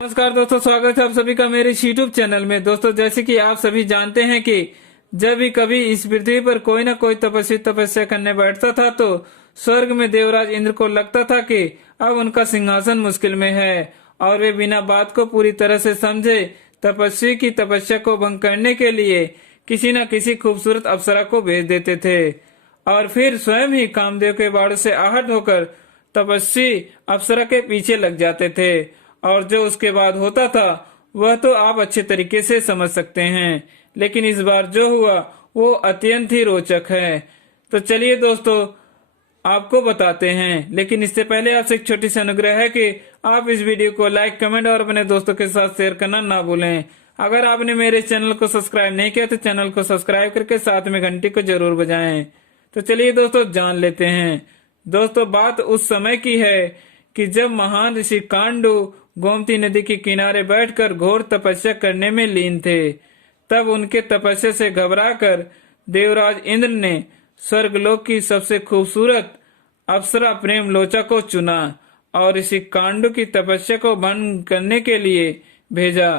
नमस्कार दोस्तों, स्वागत है आप सभी का मेरे इस यूट्यूब चैनल में। दोस्तों, जैसे कि आप सभी जानते हैं कि जब भी कभी इस पृथ्वी पर कोई ना कोई तपस्वी तपस्या करने बैठता था तो स्वर्ग में देवराज इंद्र को लगता था कि अब उनका सिंहासन मुश्किल में है और वे बिना बात को पूरी तरह से समझे तपस्वी की तपस्या को भंग करने के लिए किसी न किसी खूबसूरत अप्सरा को भेज देते थे और फिर स्वयं ही कामदेव के बाड़ों से आहट होकर तपस्वी अप्सरा के पीछे लग जाते थे। और जो उसके बाद होता था वह तो आप अच्छे तरीके से समझ सकते हैं, लेकिन इस बार जो हुआ वो अत्यंत ही रोचक है। तो चलिए दोस्तों, आपको बताते हैं, लेकिन इससे पहले आपसे एक छोटी सी अनुग्रह है कि आप इस वीडियो को लाइक, कमेंट और अपने दोस्तों के साथ शेयर करना ना भूलें। अगर आपने मेरे चैनल को सब्सक्राइब नहीं किया तो चैनल को सब्सक्राइब करके साथ में घंटी को जरूर बजाएं। तो चलिए दोस्तों, जान लेते हैं। दोस्तों, बात उस समय की है कि जब महान ऋषि कांडू गोमती नदी के किनारे बैठकर घोर तपस्या करने में लीन थे। तब उनके तपस्या से घबराकर देवराज इंद्र ने स्वर्गलोक की सबसे खूबसूरत अप्सरा प्रेम लोचा को चुना और ऋषि कांडू की तपस्या को भंग करने के लिए भेजा।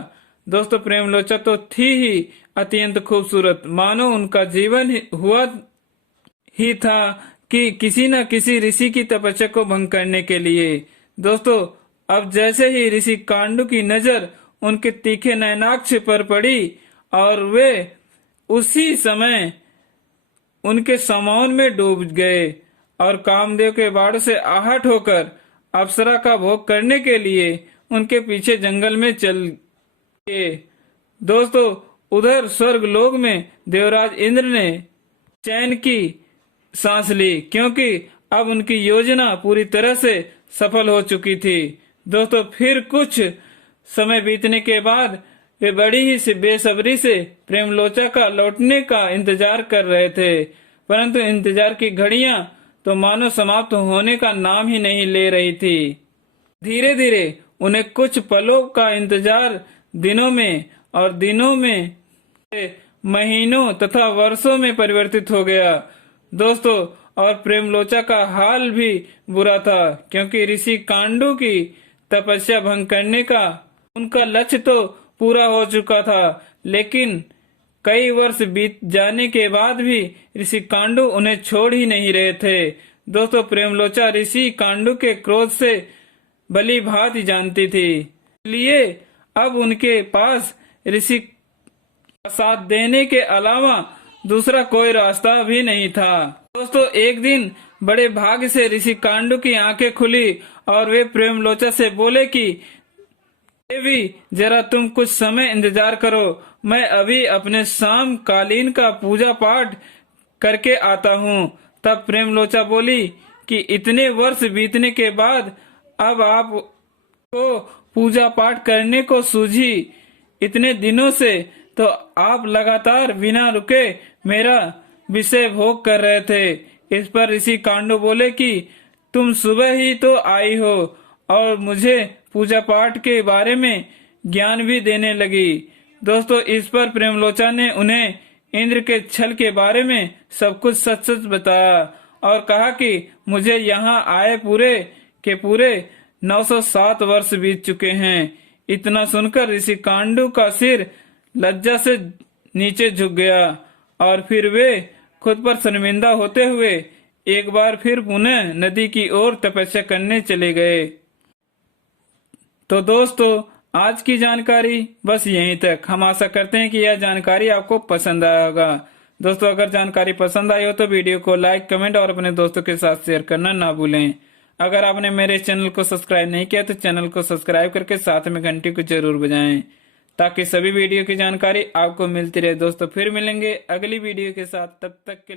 दोस्तों, प्रेम लोचा तो थी ही अत्यंत खूबसूरत, मानो उनका जीवन हुआ ही था कि किसी न किसी ऋषि की तपस्या को भंग करने के लिए। दोस्तों, अब जैसे ही ऋषि कांडू की नजर उनके तीखे नयनाक्ष पर पड़ी और वे उसी समय उनके समौन में डूब गए और कामदेव के बाड़ से आहट होकर अप्सरा का भोग करने के लिए उनके पीछे जंगल में चल गए। दोस्तों, उधर स्वर्ग लोक में देवराज इंद्र ने चैन की सांस ली, क्योंकि अब उनकी योजना पूरी तरह से सफल हो चुकी थी। दोस्तों, फिर कुछ समय बीतने के बाद वे बड़ी ही बेसब्री से प्रेमलोचा का लौटने का इंतजार कर रहे थे, परंतु इंतजार की घड़ियां तो मानो समाप्त होने का नाम ही नहीं ले रही थी। धीरे धीरे उन्हें कुछ पलों का इंतजार दिनों में और दिनों में महीनों तथा वर्षों में परिवर्तित हो गया। दोस्तों, और प्रेमलोचा का हाल भी बुरा था, क्योंकि ऋषि कांडू की तपस्या भंग करने का उनका लक्ष्य तो पूरा हो चुका था, लेकिन कई वर्ष बीत जाने के बाद भी ऋषि कांडू उन्हें छोड़ ही नहीं रहे थे। दोस्तों, प्रेमलोचा ऋषि कांडू के क्रोध से भली भांति जानती थी, इसलिए अब उनके पास ऋषि का साथ देने के अलावा दूसरा कोई रास्ता भी नहीं था। दोस्तों, एक दिन बड़े भाग्य से ऋषि कांडू की आंखें खुली और वे प्रेमलोचा से बोले कि देवी, जरा तुम कुछ समय इंतजार करो, मैं अभी अपने शाम कालीन का पूजा पाठ करके आता हूँ। तब प्रेमलोचा बोली कि इतने वर्ष बीतने के बाद अब आप को पूजा पाठ करने को सूझी, इतने दिनों से तो आप लगातार बिना रुके मेरा विषय भोग कर रहे थे। इस पर ऋषि कांडू बोले कि तुम सुबह ही तो आई हो और मुझे पूजा पाठ के बारे में ज्ञान भी देने लगी। दोस्तों, इस पर प्रेमलोचा ने उन्हें इंद्र के छल के बारे में सब कुछ सच सच बताया और कहा कि मुझे यहाँ आए पूरे के पूरे 907 वर्ष बीत चुके हैं। इतना सुनकर ऋषि कांडू का सिर लज्जा से नीचे झुक गया और फिर वे खुद पर शर्मिंदा होते हुए एक बार फिर पुनः नदी की ओर तपस्या करने चले गए। तो दोस्तों, आज की जानकारी बस यहीं तक। हम आशा करते हैं कि यह जानकारी आपको पसंद आया होगा। दोस्तों, अगर जानकारी पसंद आई हो तो वीडियो को लाइक, कमेंट और अपने दोस्तों के साथ शेयर करना ना भूलें। अगर आपने मेरे चैनल को सब्सक्राइब नहीं किया तो चैनल को सब्सक्राइब करके साथ में घंटी को जरूर बजाएं, ताकि सभी वीडियो की जानकारी आपको मिलती रहे। दोस्तों, फिर मिलेंगे अगली वीडियो के साथ, तब तक के